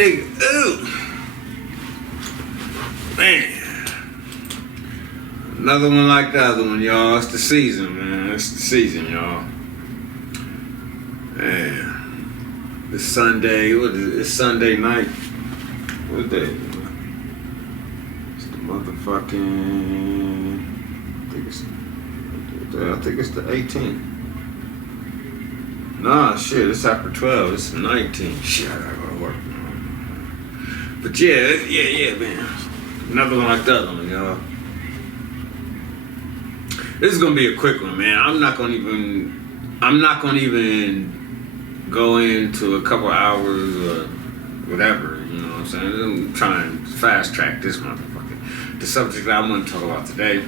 Nigga, ooh. Man. Another one like the other one, y'all. It's the season, man. It's the season, y'all. Man. It's Sunday. What is it? It's Sunday night. What day? It's the motherfucking... I think it's the 18th. Nah, shit. It's after 12. It's the 19th. Shit, I gotta go to work. But yeah, man. Another one like the other one, y'all. This is gonna be a quick one, man. I'm not gonna even go into a couple hours or whatever. You know what I'm saying? I'm trying to fast track this motherfucker. The subject that I want to talk about today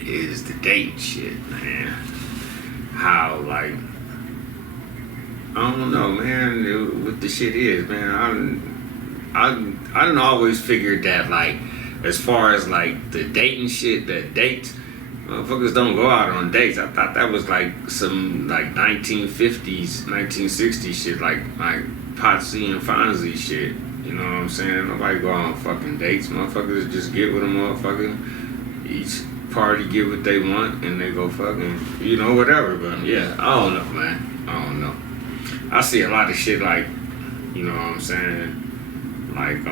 is the dating shit, man. How, like, I don't know, man. What the shit is, man. I done always figured that, like, as far as like the dating shit, that dates. Motherfuckers don't go out on dates. I thought that was like some like 1950s, 1960s shit, like Potsy and Fonzie shit. You know what I'm saying? Nobody go out on fucking dates. Motherfuckers just get with a motherfucker. Each party get what they want and they go fucking, you know, whatever. But yeah, I don't know, man. I don't know. I see a lot of shit like, you know what I'm saying? Like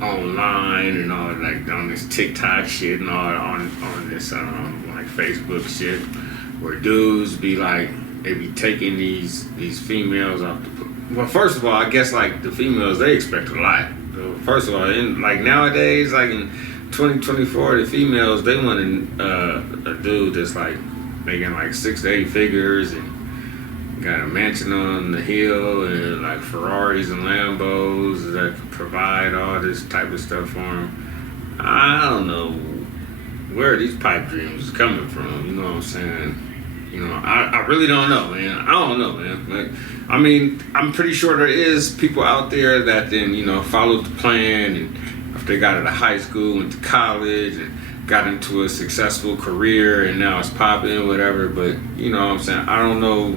online and all, like on this TikTok shit and all, on this like Facebook shit, where dudes be like, they be taking these females off the, well, first of all, I guess like the females, they expect a lot. So first of all, in like nowadays, like in 2024, the females, they want a dude that's like making like 6 to 8 figures and got a mansion on the hill and like Ferraris and Lambos that provide all this type of stuff for them. I don't know where these pipe dreams is coming from. You know what I'm saying? You know, I really don't know, man. I don't know, man. Like, I mean, I'm pretty sure there is people out there that then, you know, followed the plan, and if they got out of high school, went to college, and got into a successful career, and now it's popping, whatever. But, you know what I'm saying? I don't know.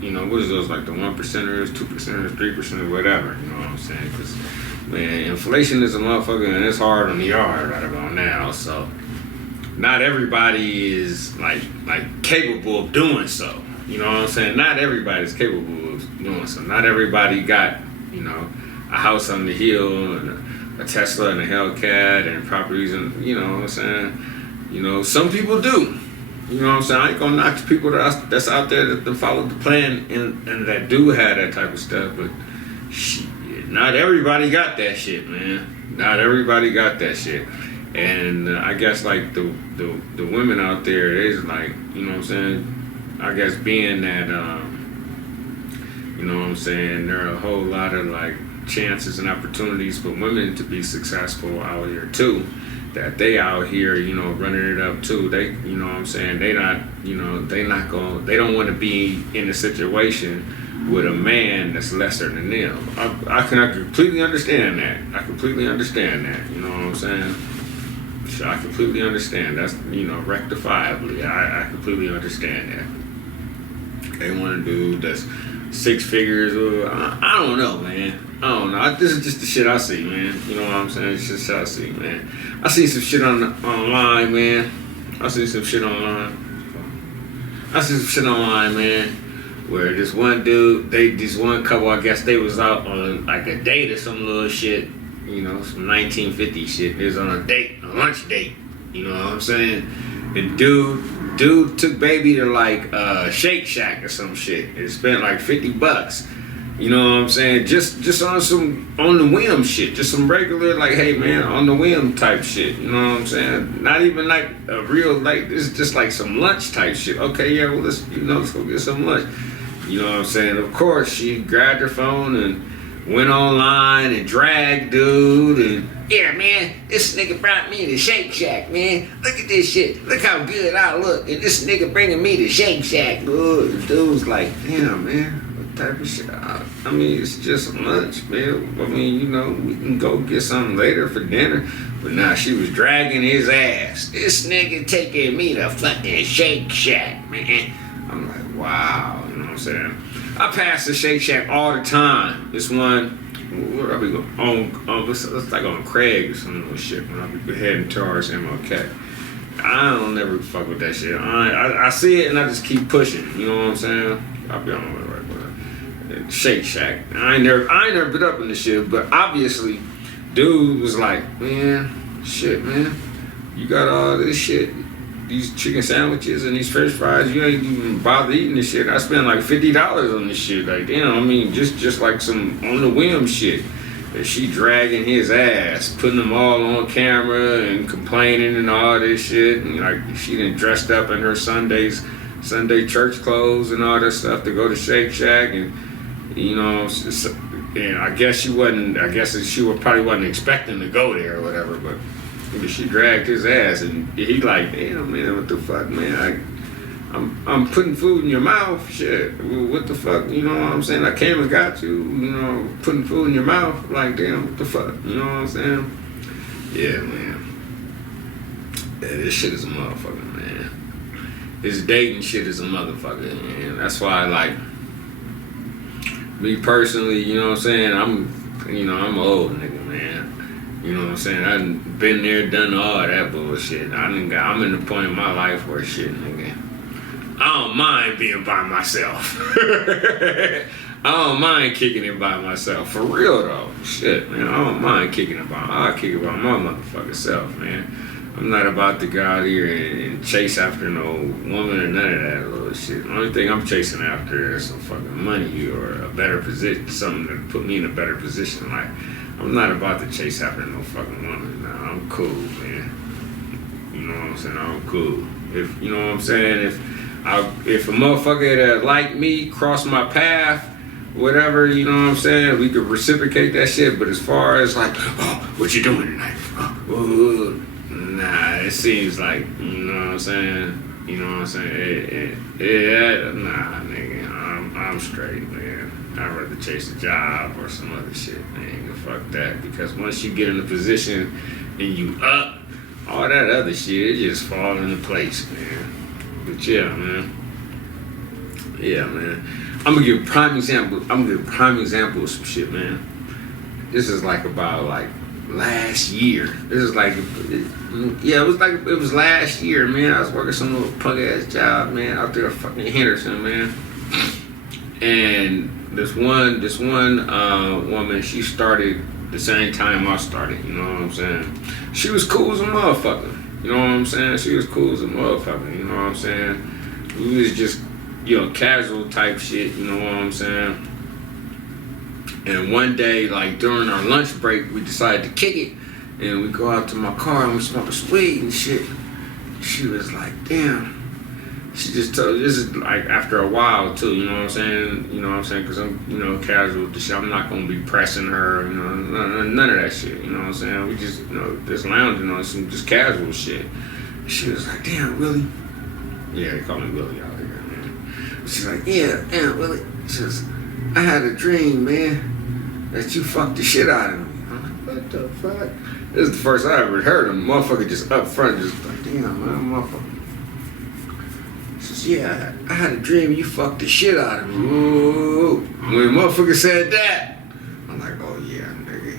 You know, what is those, like the 1%ers, 2%ers, 3%, whatever, you know what I'm saying? Because, man, inflation is a motherfucker and it's hard on the yard right about now, so not everybody is, like capable of doing so, you know what I'm saying? Not everybody's capable of doing so. Not everybody got, you know, a house on the hill and a Tesla and a Hellcat and properties and, you know what I'm saying? You know, some people do. You know what I'm saying? I ain't gonna knock the people that's out there that follow the plan and that do have that type of stuff, but shit, not everybody got that shit, man. Not everybody got that shit. And I guess like the women out there, it's like, you know what I'm saying? I guess being that, you know what I'm saying, there are a whole lot of like chances and opportunities for women to be successful out here too. That they out here, you know, running it up too. They, you know what I'm saying? They not, you know, they don't want to be in a situation with a man that's lesser than them. I completely understand that. I completely understand that. You know what I'm saying? So I completely understand. That's, you know, rectifiably. I completely understand that. They want a dude that's 6 figures or I don't know, man. I don't know. This is just the shit I see, man. You know what I'm saying? It's just shit I see, man. I see some shit online, man. I see some shit online, man, where this one dude, this one couple, I guess they was out on like a date or some little shit, you know, some 1950 shit. They was on a date, a lunch date. You know what I'm saying? The dude took baby to like Shake Shack or some shit and spent like $50. You know what I'm saying? Just on the whim shit. Just some regular, like, hey man, on the whim type shit. You know what I'm saying? Not even like a real, like, this is just like some lunch type shit. Okay, yeah, well, let's go get some lunch. You know what I'm saying? Of course, she grabbed her phone and went online and dragged dude and, yeah, man, this nigga brought me to Shake Shack, man. Look at this shit. Look how good I look. And this nigga bringing me to Shake Shack. Dude, dude's like, damn, man. Type of shit. I mean, it's just lunch, man. I mean, you know, we can go get something later for dinner. But now she was dragging his ass. This nigga taking me to fucking Shake Shack, man. I'm like, wow, you know what I'm saying? I pass the Shake Shack all the time. This one Where I be going? It's like on Craig or some little shit when I be heading towards MLK. I don't never fuck with that shit. I see it and I just keep pushing. You know what I'm saying? I'll be on my way right with Shake Shack. I ain't never been up in this shit, but obviously, dude was like, man, shit, man, you got all this shit, these chicken sandwiches and these French fries. You ain't even bother eating this shit. I spent like $50 on this shit. Like, damn, I mean, just like some on the whim shit. And she dragging his ass, putting them all on camera and complaining and all this shit. And like she done dressed up in her Sunday church clothes and all that stuff to go to Shake Shack. And you know, and I guess she probably wasn't expecting to go there or whatever. But she dragged his ass, and he like, damn man, what the fuck, man? I'm putting food in your mouth, shit. What the fuck, you know what I'm saying? I came and got you, you know, putting food in your mouth. Like, damn, what the fuck, you know what I'm saying? Yeah, man. Yeah, this shit is a motherfucker, man. This dating shit is a motherfucker, man. That's why, like, me personally, you know what I'm saying? I'm an old nigga, man. You know what I'm saying? I done been there, done all that bullshit. I'm in the point in my life where shit, nigga, I don't mind being by myself. I don't mind kicking it by myself. For real though. Shit, man. I don't mind kicking it I'll kick it by my motherfucking self, man. I'm not about to go out here and chase after no woman or none of that little shit. The only thing I'm chasing after is some fucking money or a better position, something to put me in a better position. Like, I'm not about to chase after no fucking woman. Nah, I'm cool, man. You know what I'm saying? I'm cool. If, you know what I'm saying? If a motherfucker that like me cross my path, whatever, you know what I'm saying, we could reciprocate that shit. But as far as like, oh, what you doing tonight? Nah, it seems like, you know what I'm saying? You know what I'm saying? Nah, nigga, I'm straight, man. I'd rather chase a job or some other shit, man. Fuck that. Because once you get in a position and you up, all that other shit, it just fall into place, man. But yeah, man. Yeah, man. I'm gonna give a prime example of some shit, man. This is like about like last year. This is like, it was last year, man. I was working some little punk ass job, man, out there fucking Henderson, man. And this one woman, she started the same time I started, you know what I'm saying? She was cool as a motherfucker. You know what I'm saying? She was cool as a motherfucker, you know what I'm saying? We was just, you know, casual type shit, you know what I'm saying? And one day, like during our lunch break, we decided to kick it, and we go out to my car and we smoke a weed and shit. She was like, damn. She just told, this is like after a while too, you know what I'm saying? You know what I'm saying? Because I'm, you know, casual. I'm not going to be pressing her, you know, none of that shit, you know what I'm saying? We just, you know, just lounging on some just casual shit. She was like, damn, Willie? Yeah, they call me Willie out here, man. She's like, yeah, damn, Willie. She says, I had a dream, man, that you fucked the shit out of me. I'm like, what the fuck? This is the first I ever heard him. Motherfucker just up front, just like, damn, man, motherfucker. Yeah, I had a dream you fucked the shit out of me. Ooh. When motherfucker said that, I'm like, oh yeah, nigga.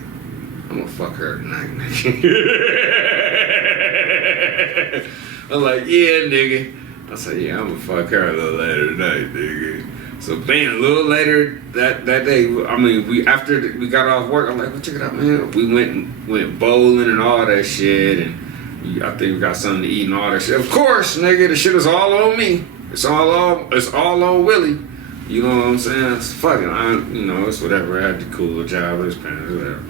I'm gonna fuck her tonight, nigga. I'm like, yeah, nigga. I said, yeah, I'm gonna fuck her a little later tonight, nigga. So bam, a little later that day, I mean, after we got off work, I'm like, well, check it out, man. We went bowling and all that shit, and I think we got something to eat and all that shit. Of course, nigga, the shit is all on me. It's all on Willie. You know what I'm saying? It's fucking, you know, it's whatever. I had the cool job, it's paying, whatever.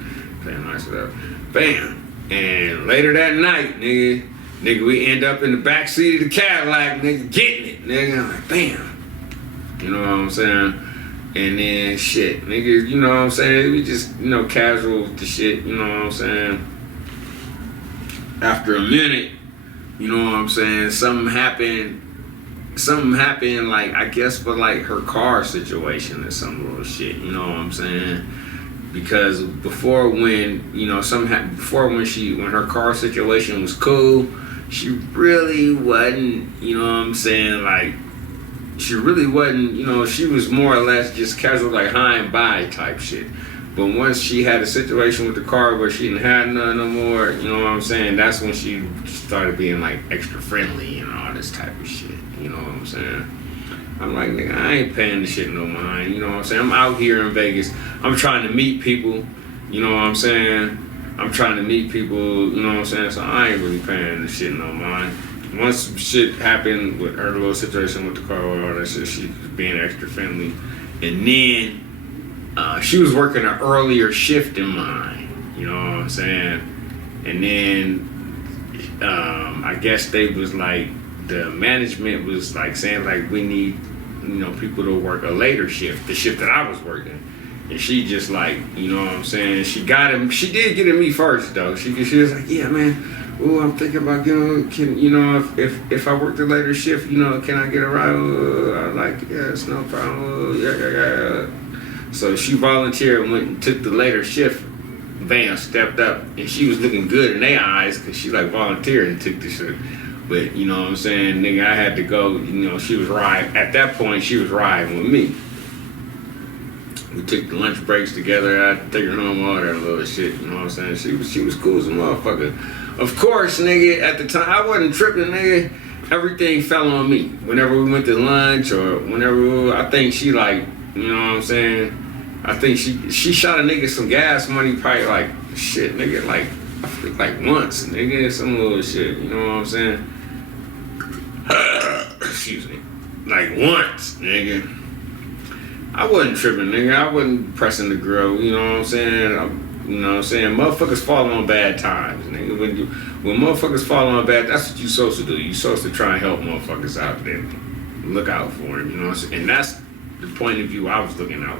Paying nice, whatever. Bam. And later that night, nigga, we end up in the back seat of the Cadillac, nigga, getting it, nigga. I'm like, bam. You know what I'm saying? And then shit, nigga, you know what I'm saying? We just, you know, casual with the shit, you know what I'm saying? After a minute, you know what I'm saying, something happened, like, I guess for like her car situation or some little shit, you know what I'm saying? Because before when, you know, when her car situation was cool, she really wasn't, you know what I'm saying, like, she really wasn't, you know, she was more or less just casual, like high and by type shit. But once she had a situation with the car where she didn't have none no more, you know what I'm saying? That's when she started being like extra friendly and all this type of shit. You know what I'm saying? I'm like, nigga, I ain't paying the shit no mind. You know what I'm saying? I'm out here in Vegas. I'm trying to meet people. You know what I'm saying? I'm trying to meet people. You know what I'm saying? So I ain't really paying the shit no mind. Once some shit happened with her little situation with the car or all that shit, she was being extra friendly. And then she was working an earlier shift than mine. You know what I'm saying? And then I guess they was like, the management was like saying like we need, you know, people to work a later shift, the shift that I was working. And she just like, you know what I'm saying? She got him. She did get him me first though. She was like, yeah, man. Oh, I'm thinking about getting, if I work the later shift, you know, can I get a ride? I'm like, yeah, it's no problem. Yeah. So she volunteered and went and took the later shift. Bam, stepped up, and she was looking good in their eyes because she like volunteered and took the shit. But you know what I'm saying, nigga, I had to go. You know, she was riding. At that point, she was riding with me. We took the lunch breaks together. I had to take her home, all that little shit. You know what I'm saying? She was cool as a motherfucker. Of course, nigga, at the time, I wasn't tripping, nigga. Everything fell on me. Whenever we went to lunch or whenever I think she like, you know what I'm saying? I think she shot a nigga some gas money, probably like, shit, nigga, like, I think like once, nigga, some little shit, you know what I'm saying? Excuse me. Like once, nigga. I wasn't tripping, nigga. I wasn't pressing the girl, you know what I'm saying? You know what I'm saying? Motherfuckers fall on bad times, nigga. When motherfuckers fall on bad, that's what you supposed to do. You supposed to try and help motherfuckers out there. Look out for them, you know what I'm saying? And that's the point of view I was looking at,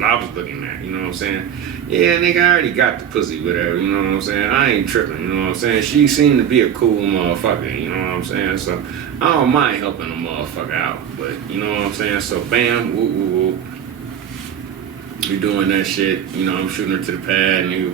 you know what I'm saying? Yeah, nigga, I already got the pussy with her, you know what I'm saying? I ain't tripping, you know what I'm saying? She seemed to be a cool motherfucker, you know what I'm saying? So I don't mind helping a motherfucker out, but you know what I'm saying? So bam, woo. We doing that shit, you know, I'm shooting her to the pad, nigga.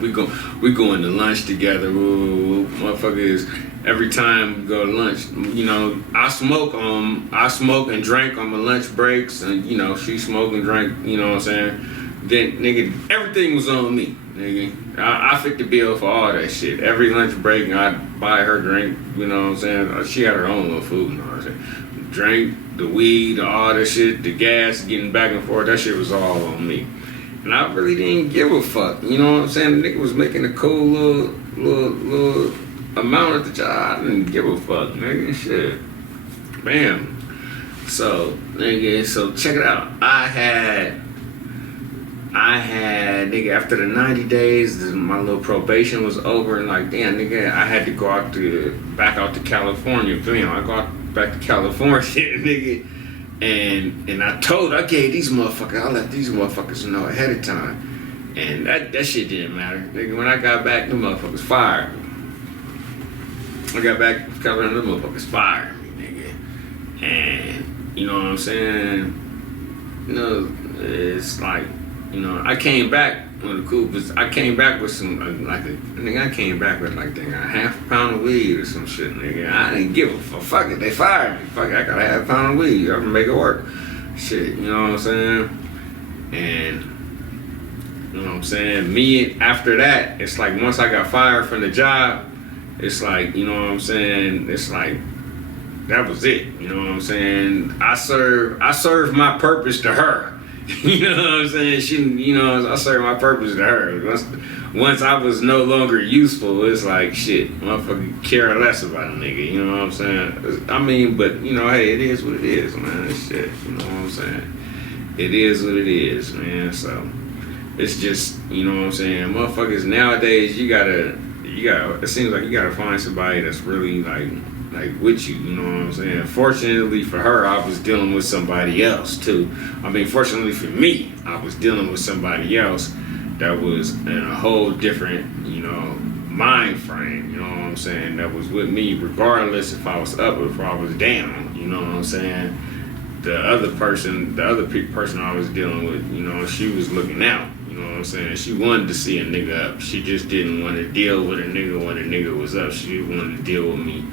We going to lunch together, woo. Motherfuckers, every time we go to lunch, you know, I smoke and drink on my lunch breaks, and you know, she smoke and drink, you know what I'm saying? Then, nigga, everything was on me, nigga. I fit the bill for all that shit. Every lunch break, I'd buy her drink, you know what I'm saying? She had her own little food, you know what I'm saying? Drink, the weed, all that shit, the gas, getting back and forth, that shit was all on me. And I really didn't give a fuck, you know what I'm saying? The nigga was making a cool little amount at the job. I didn't give a fuck, nigga, shit. Bam. So, nigga, so check it out. I had, nigga, after the 90 days, my little probation was over, and like, damn, nigga, I had to go back out to California. You know, I got back to California, nigga, and I gave these motherfuckers, I let these motherfuckers know ahead of time, and that shit didn't matter, nigga. When I got back, the motherfuckers fired me. I got back to California, the motherfuckers fired me, nigga, and you know what I'm saying? You know, it's like, you know, I came back on the cool, but I came back with some, I came back with like, a half a pound of weed or some shit, nigga. I didn't give a fuck. Fuck it, they fired me. Fuck it, I got a half a pound of weed. I'm gonna make it work. Shit, you know what I'm saying? And, you know what I'm saying? Me, after that, it's like once I got fired from the job, it's like, you know what I'm saying? It's like, that was it. You know what I'm saying? I served my purpose to her. You know what I'm saying? I served my purpose to her. Once I was no longer useful, it's like, shit, motherfucker care less about a nigga, you know what I'm saying? I mean, but, you know, hey, it is what it is, man. It's shit, you know what I'm saying? It is what it is, man. So, it's just, you know what I'm saying? Motherfuckers, nowadays, it seems like you gotta find somebody that's really, like with you know what I'm saying? Fortunately for her, I was dealing with somebody else too. I mean, fortunately for me, I was dealing with somebody else that was in a whole different, you know, mind frame, you know what I'm saying? That was with me regardless if I was up or if I was down, you know what I'm saying? The other person I was dealing with, you know, she was looking out. You know what I'm saying? She wanted to see a nigga up. She just didn't want to deal with a nigga when a nigga was up. She wanted to deal with me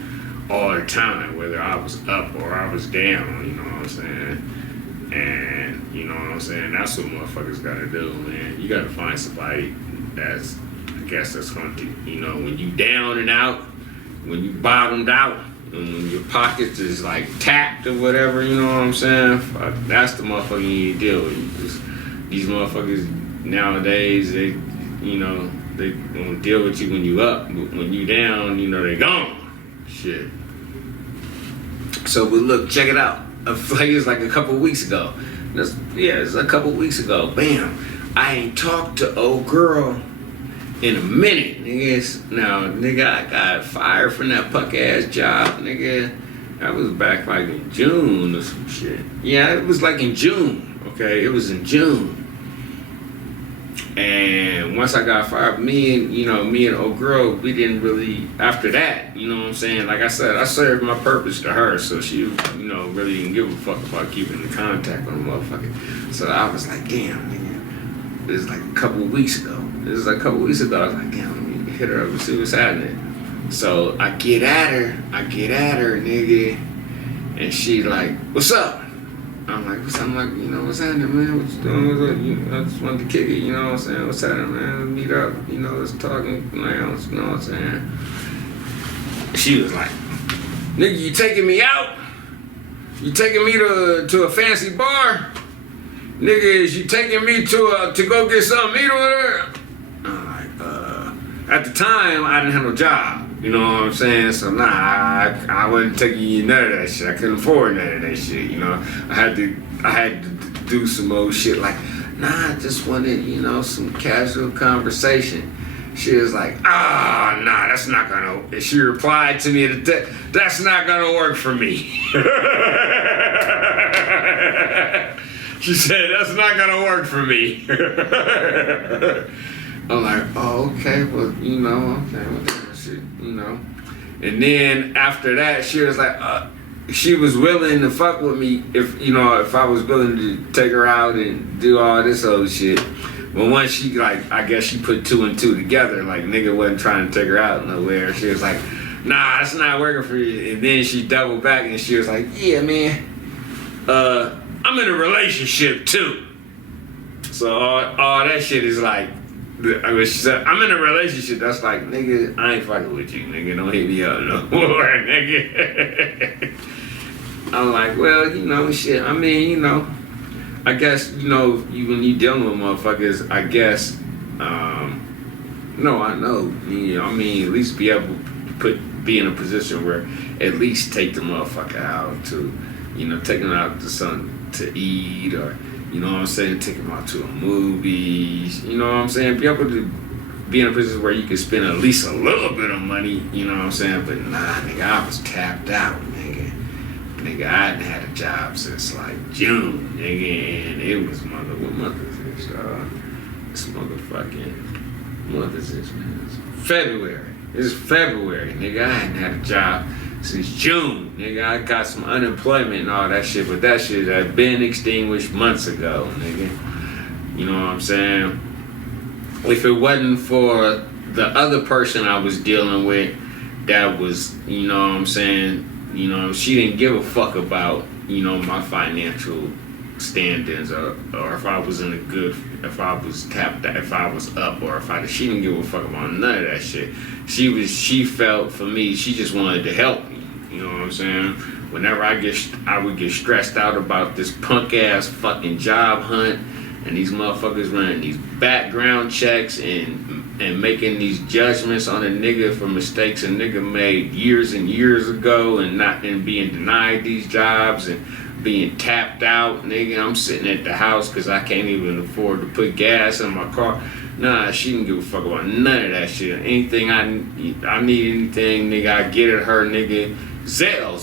all the time, whether I was up or I was down, you know what I'm saying? And You know what I'm saying? That's what motherfuckers gotta do, man. You gotta find somebody that's, I guess that's gonna do, you know, when you down and out, when you bottomed out, and when your pockets is like tapped or whatever, you know what I'm saying? Fuck, that's the motherfucker you need to deal with. These motherfuckers nowadays, they, you know, they gonna deal with you when you up, but when you down, you know, they gone. Shit. So, but look, check it out. I feel like it was like a couple weeks ago. It's a couple weeks ago. Bam. I ain't talked to old girl in a minute, nigga. Now, nigga, I got fired from that punk ass job, nigga. That was back like in June or some shit. Yeah, it was like in June. Okay, it was in June. And once I got fired, me and old girl, we didn't really, after that, you know what I'm saying? Like I said, I served my purpose to her, so she, you know, really didn't give a fuck about keeping the contact on the motherfucker. So I was like, damn, nigga. This is like a couple weeks ago. I was like, damn, let me hit her up and see what's happening. So I get at her, nigga, and she like, what's up? I'm like, what's up? I'm like, you know, what's happening, man? What you doing? What's up? You know, I just wanted to kick it, you know what I'm saying? What's happening, man? Let's meet up, you know, let's talk and lounge, you know what I'm saying? She was like, nigga, you taking me out? You taking me to a fancy bar? Nigga, is you taking me to go get something to eat or whatever? I'm like, at the time, I didn't have no job. You know what I'm saying? So nah, I wasn't taking you none of that shit. I couldn't afford none of that shit. You know, I had to do some old shit like, nah, I just wanted, you know, some casual conversation. She was like, nah, that's not gonna. And she replied to me that's not gonna work for me. She said, that's not gonna work for me. I'm like, oh, okay, well, you know, okay, well, shit, you know. And then after that, she was like, she was willing to fuck with me if I was willing to take her out and do all this old shit. But once she, like, I guess she put two and two together, like, nigga wasn't trying to take her out nowhere. She was like, nah, that's not working for you. And then she doubled back and she was like, yeah, man, I'm in a relationship too. So all that shit is like, I mean, she said, I'm in a relationship. That's like, nigga, I ain't fucking with you, nigga. Don't hit me up no more, nigga. I'm like, well, you know, shit. I mean, you know, I guess, you know, when you dealing with motherfuckers, I guess, no, I know. I mean, at least be able to be in a position where at least take the motherfucker out to, you know, take them out to something to eat or, you know what I'm saying, take them out to a movie, you know what I'm saying, be able to be in a position where you can spend at least a little bit of money, you know what I'm saying, but nah, nigga, I was tapped out, nigga, I hadn't had a job since like June, nigga, and it was what month is this, it's motherfucking, what month is this, man, it's February, it's February, nigga, I hadn't had a job since June, nigga. I got some unemployment and all that shit, but that shit had been extinguished months ago, nigga. You know what I'm saying? If it wasn't for the other person I was dealing with that was, you know what I'm saying, you know, she didn't give a fuck about, you know, my financial standings or if I was in a good, if I was tapped out, if I was up or she didn't give a fuck about none of that shit. She felt for me, she just wanted to help me. You know what I'm saying? Whenever I would get stressed out about this punk ass fucking job hunt and these motherfuckers running these background checks and making these judgments on a nigga for mistakes a nigga made years and years ago and being denied these jobs and being tapped out, nigga. I'm sitting at the house because I can't even afford to put gas in my car. Nah, she didn't give a fuck about none of that shit. Anything I need anything, nigga, I get at her, nigga. Zelle,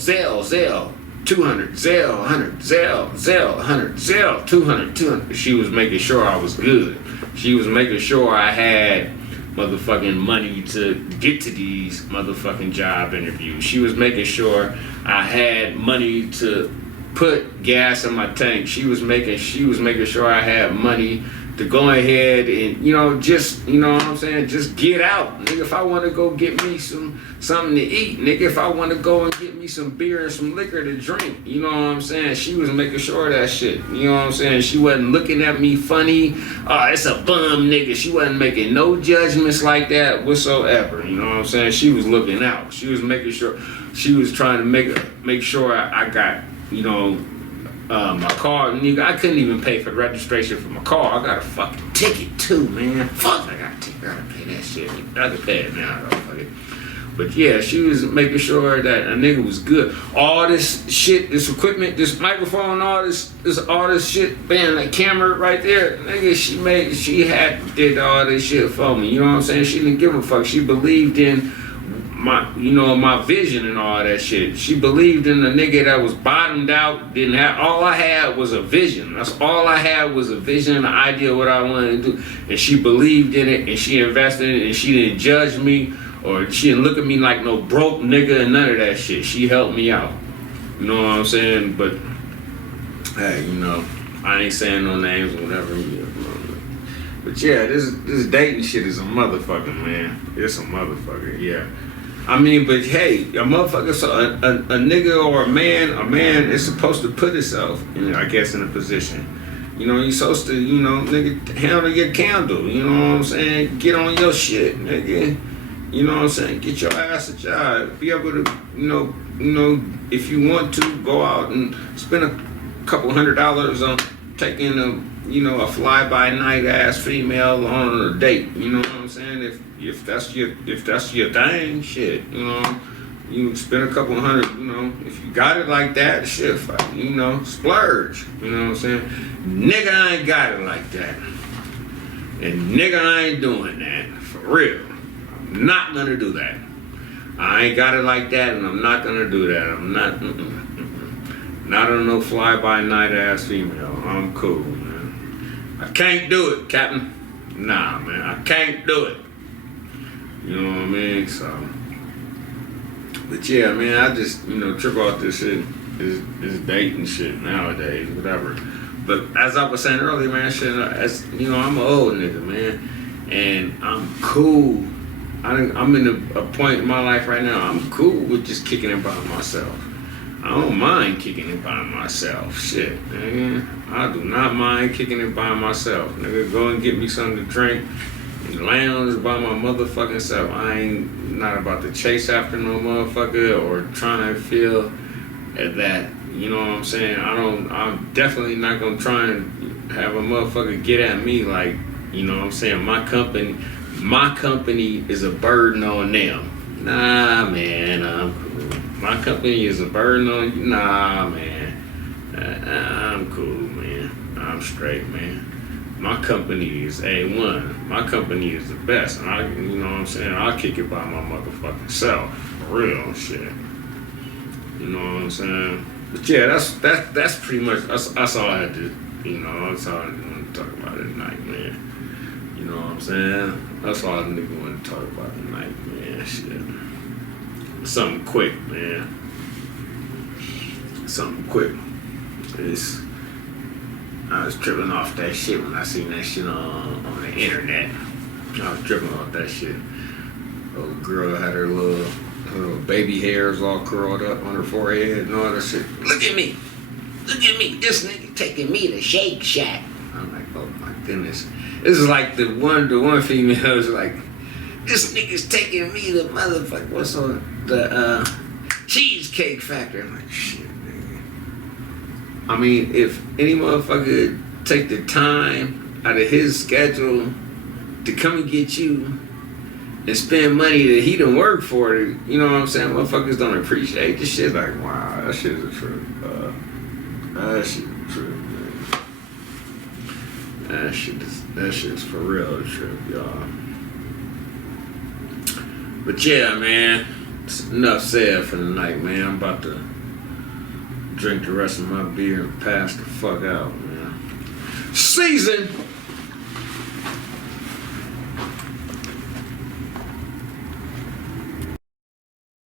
200, Zelle, 100, Zelle, 100, Zelle, 200. She was making sure I was good. She was making sure I had motherfucking money to get to these motherfucking job interviews. She was making sure I had money to put gas in my tank. She was making sure I had money to go ahead and, you know, just, you know what I'm saying, just get out. Nigga, if I want to go get me something to eat, nigga, if I want to go and get me some beer and some liquor to drink, you know what I'm saying, she was making sure of that shit, you know what I'm saying, she wasn't looking at me funny, it's a bum nigga, she wasn't making no judgments like that whatsoever, you know what I'm saying, she was looking out, she was making sure, she was trying to make sure I got, you know, my car, nigga, I couldn't even pay for the registration for my car. I got a fucking ticket too, man. Fuck, I got a ticket. I gotta pay that shit. I can pay it now, though. Fuck it. But yeah, she was making sure that a nigga was good. All this shit, this equipment, this microphone, all this shit, bam, that camera right there, nigga, she did all this shit for me. You know what I'm saying? She didn't give a fuck. She believed in my vision and all that shit. She believed in the nigga that was bottomed out, didn't have, all I had was a vision. That's all I had was a vision, an idea of what I wanted to do. And she believed in it, and she invested in it, and she didn't judge me, or she didn't look at me like no broke nigga and none of that shit. She helped me out. You know what I'm saying? But, hey, you know, I ain't saying no names or whatever. But yeah, this dating shit is a motherfucker, man. It's a motherfucker, yeah. I mean, but hey, a motherfucker, so a nigga or a man is supposed to put himself in, I guess, in a position. You know, you're supposed to, you know, nigga, handle your candle. You know what I'm saying? Get on your shit, nigga. You know what I'm saying? Get your ass a job. Be able to, you know, if you want to, go out and spend a couple $100 on taking a fly-by-night ass female on a date. You know what I'm saying? If that's your thing, shit, you know, you spend a couple $100, you know, if you got it like that, shit, you know, splurge, you know what I'm saying? Nigga, I ain't got it like that. And nigga, I ain't doing that, for real. I'm not gonna do that. I ain't got it like that, and I'm not gonna do that. I'm not, not on no fly-by-night ass female. I'm cool, man. I can't do it, Captain. Nah, man, I can't do it. You know what I mean? So, but yeah, man, I just, you know, trip off this shit, this dating shit nowadays, whatever. But as I was saying earlier, man, shit, as you know, I'm an old nigga, man, and I'm cool. I'm in a point in my life right now. I'm cool with just kicking it by myself. I don't mind kicking it by myself. Shit, nigga, I do not mind kicking it by myself. Nigga, go and get me something to drink. Lounge by my motherfucking self. I ain't not about to chase after no motherfucker or trying to feel that, you know what I'm saying? I'm definitely not gonna try and have a motherfucker get at me like, you know what I'm saying, my company is a burden on them. Nah, man, I'm cool. My company is a burden on you. Nah, man, I'm cool, man. I'm straight, man. My company is A1. My company is the best. And you know what I'm saying? I'll kick it by my motherfucking self. For real shit. You know what I'm saying? But yeah, that's pretty much, that's all I had to, you know, that's all I want to talk about tonight, man. You know what I'm saying? That's all I nigga want to talk about tonight, man. Shit. Something quick, man. Something quick. I was tripping off that shit when I seen that shit on the internet. I was tripping off that shit. Old girl had her little baby hairs all curled up on her forehead and all that shit. Look at me. This nigga taking me to Shake Shack. I'm like, oh my goodness. This is like the one female was like, this nigga's taking me to motherfucker. What's on the Cheesecake Factory? I'm like, shit. I mean, if any motherfucker take the time out of his schedule to come and get you and spend money that he done work for, you know what I'm saying? Motherfuckers don't appreciate this shit. Like, wow, that shit is a trip. That shit is a trip, man. That shit's for real a trip, y'all. But yeah, man, it's enough said for the night, man. I'm about to drink the rest of my beer and pass the fuck out, man. Season